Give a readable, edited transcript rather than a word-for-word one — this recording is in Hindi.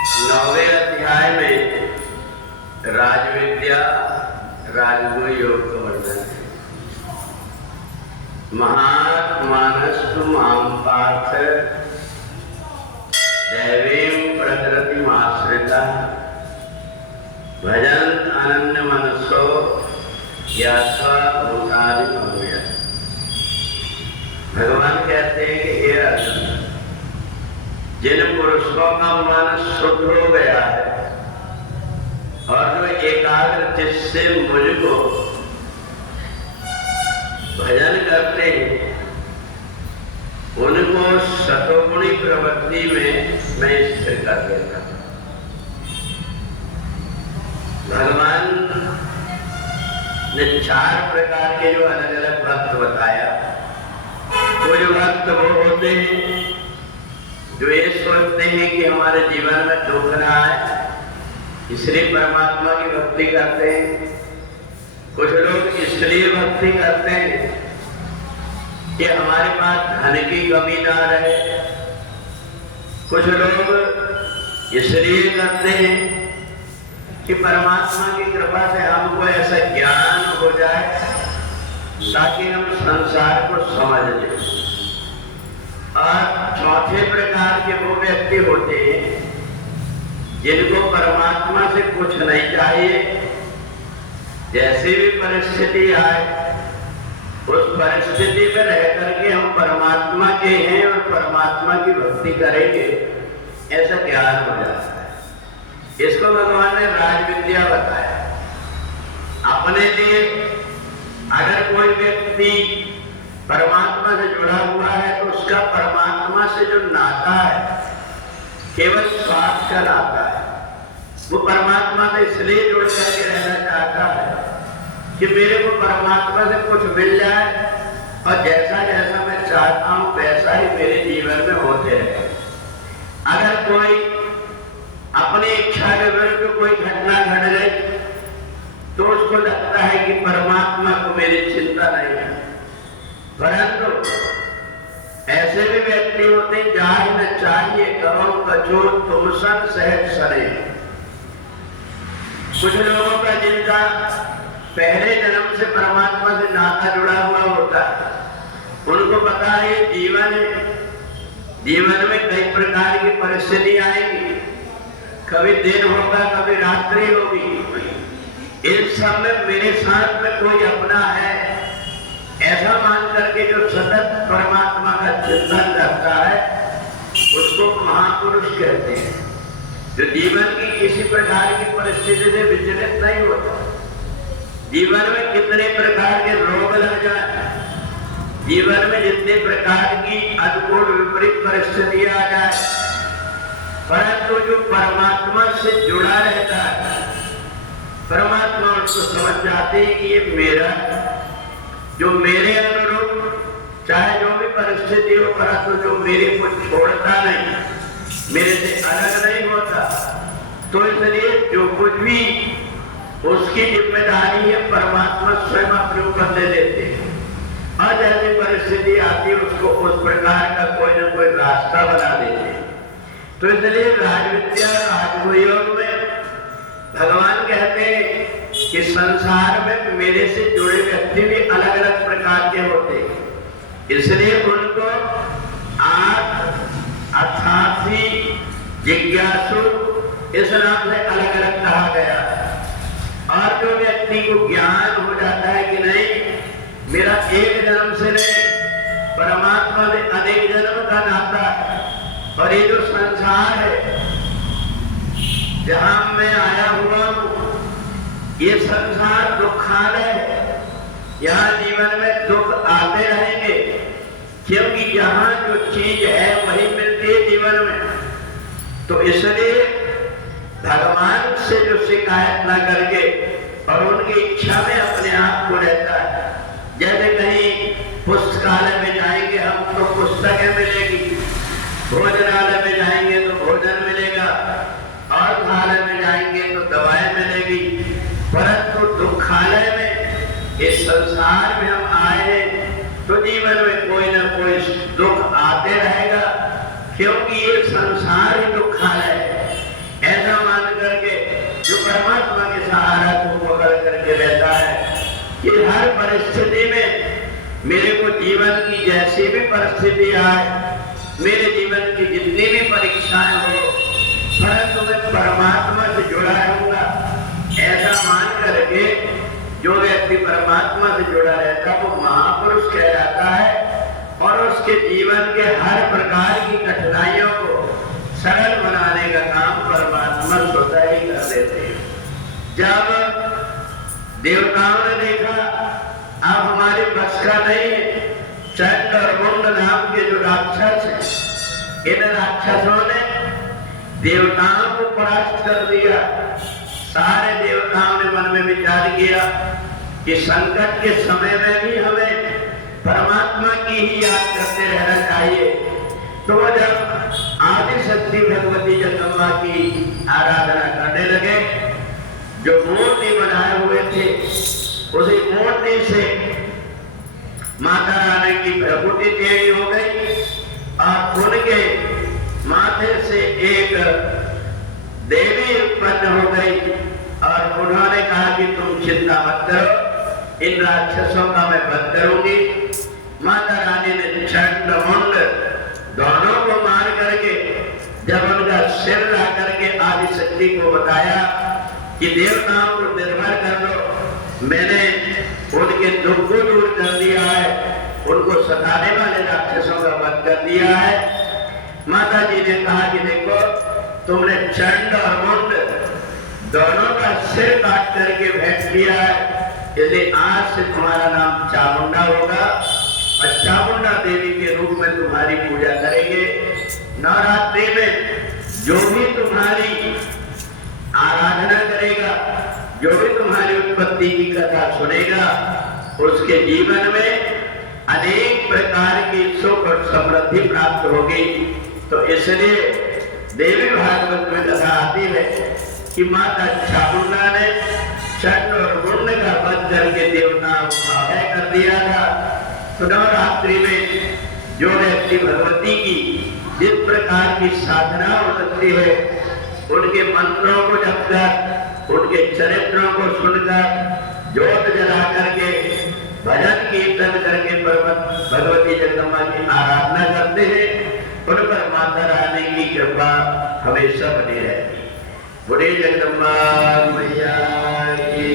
9वें अध्याय में राजविद्या राजगुरु योग का वर्णन है। महात्मानस्तु मां पार्थ दैवीं प्रकृतिमाश्रिता भजन अनन्य मनसो ज्ञात्वा भूतानि भव्य। भगवान कहते हैं कि हे अर्जुन, जिन पुरुषों का मन शुद्ध हो गया है और जो एकाग्र चित्त से मुझको भजन करते हैं, उनको सतोगुणी प्रवृत्ति में मैं स्थिर कर देता हूं। भगवान ने 4 प्रकार के जो अलग अलग भक्त बताया। कुछ भक्त वो होते हैं जो ये सोचते हैं कि हमारे जीवन में दुख रहा है, इसलिए परमात्मा की भक्ति करते हैं। कुछ लोग इसलिए भक्ति करते हैं कि हमारे पास धन की कमी ना रहे। कुछ लोग इसलिए करते हैं कि परमात्मा की कृपा से हमको ऐसा ज्ञान हो जाए ताकि हम संसार को समझ लें। और चौथे प्रकार के वो व्यक्ति होते हैं जिनको परमात्मा से कुछ नहीं चाहिए, जैसी भी परिस्थिति आए उस परिस्थिति में रह करके हम परमात्मा के हैं और परमात्मा की भक्ति करेंगे, ऐसा ज्ञान हो जाता है। इसको भगवान ने राजविद्या बताया। अपने लिए अगर कोई व्यक्ति परमात्मा से जुड़ा हुआ है तो उसका परमात्मा से जो नाता है केवल स्वार्थ का नाता है। वो परमात्मा से इसलिए जुड़ करके रहना चाहता है कि मेरे को परमात्मा से कुछ मिल जाए और जैसा जैसा मैं चाहता हूं वैसा ही मेरे जीवन में होते रहे। अगर कोई अपनी इच्छा के विरुद्ध कोई घटना घट गई तो उसको लगता है कि परमात्मा को मेरी चिंता नहीं है। परंतु ऐसे भी व्यक्ति होते जाहि न चाहिए करो कछो तुम सन सहज सरे। कुछ लोगों का जिनका पहले जन्म से परमात्मा से नाता जुड़ा हुआ होता है, उनको पता है जीवन में कई प्रकार की परिस्थिति आएगी। कभी दिन होगा, कभी रात्रि होगी। इस सब में मेरे साथ में कोई अपना है, ऐसा मान करके जो सतत परमात्मा का चिंतन करता है उसको महापुरुष कहते हैं। जो जीवन की किसी प्रकार की परिस्थिति से विचलित नहीं होता। जीवन में कितने प्रकार के रोग लग जाए, जीवन में जितने प्रकार की अनुकूल विपरीत परिस्थितियां आ जाए, परंतु जो परमात्मा से जुड़ा रहता है, परमात्मा उसको समझ जाते हैं कि ये मेरा, जो मेरे अनुरूप चाहे जो भी परिस्थिति हो, परंतु जो मेरे को छोड़ता नहीं, मेरे से अलग नहीं होता। तो इसलिए जो कुछ भी उसकी जिम्मेदारी है परमात्मा स्वयं अपने ऊपर ले लेते हैं। और जैसी परिस्थिति आती है उसको उस प्रकार का कोई ना कोई रास्ता बना देते हैं। तो इसलिए राजविद्या राजगुरु योग में भगवान कहते हैं कि संसार में मेरे से जुड़े व्यक्ति भी अलग अलग प्रकार के होते हैं, इसलिए उनको अर्थार्थी जिज्ञासु इस नाम से अलग अलग कहा गया है। और जो व्यक्ति को ज्ञान हो जाता है कि नहीं, मेरा एक जन्म से नहीं परमात्मा से अनेक जन्म का नाता है, और ये जो संसार है जहां मैं आया हुआ हूं, ये संसार दुखालय है। यहाँ जीवन में दुख आते रहेंगे, क्योंकि जहां जो चीज है वही मिलती है जीवन में। तो इसलिए भगवान से जो शिकायत न करके और उनकी इच्छा में अपने आप को रहता है। जैसे कहीं पुस्तकालय में जाएंगे हम तो पुस्तकें मिलेगी, भोजनालय में जाएंगे तो भोजन मिलेगा, और खालय में जाएंगे तो दवाएं मिलेगी। परंतु दुखालय में, इस संसार में हम आए हैं तो जीवन में कोई ना कोई दुख आते रहेगा, क्योंकि ये संसार ही दुखालय है। जीवन की जैसी भी परिस्थिति आए, मेरे जीवन की जितनी भी परीक्षाएं हो, परंतु मैं परमात्मा से जुड़ा रहूंगा, ऐसा मान करके जो व्यक्ति परमात्मा से जुड़ा रहता है वो महापुरुष कहलाता है और उसके जीवन के हर प्रकार की कठिनाइयों को सरल बनाने का काम परमात्मा स्वतः ही कर देते हैं। जब देवताओं ने देखा अब हमारे बस का नहीं है, चंड और मुंड नाम के जो राक्षस हैं, इन राक्षसों ने देवताओं को परास्त कर दिया। सारे देवताओं ने मन में विचार किया कि संकट के समय में भी हमें परमात्मा की ही याद करते रहना चाहिए। तो जब आदि शक्ति भगवती जगदम्बा की आराधना करने लगे, जो मूर्ति बनाए हुए थे उसी मूर्ति से माता रानी की प्रकृति टेढ़ी हो गई और उनके माथे से एक देवी उत्पन्न हो गई और उन्होंने कहा कि तुम चिंता मत करो, इन राक्षसों का मैं वध करूंगी। माता रानी ने चंड मुंड दोनों को मार करके जब उनका सिर ला करके आदि शक्ति को बताया कि देवताओं को निर्भर कर लो, मैंने उनके दुख को दूर कर दिया है, उनको सताने वाले राक्षसों का वध कर दिया है। माता जी ने कहा कि देखो, तुमने चंड और मुंड दोनों का सिर काट करके भेंट किया है, इसलिए आज से तुम्हारा नाम चामुंडा होगा और चामुंडा देवी के रूप में तुम्हारी पूजा करेंगे। नवरात्रि में जो भी तुम्हारी आराधना करेगा, जो भी तुम्हारी उत्पत्ति की कथा सुनेगा, उसके जीवन में अनेक प्रकार की सुख और समृद्धि प्राप्त होगी। तो इसलिए देवी भागवत में कथा आती है कि माता चामुंडा ने चंड और मुंड का वध करके देवताओं का भय कर दिया था। तो नवरात्रि में जो व्यक्ति भगवती की जिस प्रकार की साधना हो सकती है, उनके मंत्रों को जपकर, उनके चरित्रों को सुनकर, ज्योत जला करके, भजन कीर्तन करके भगवती जगदम्बा की आराधना करते हैं, उन पर माता रानी की कृपा हमेशा बनी रहती। बोले जगदम्बा मैया की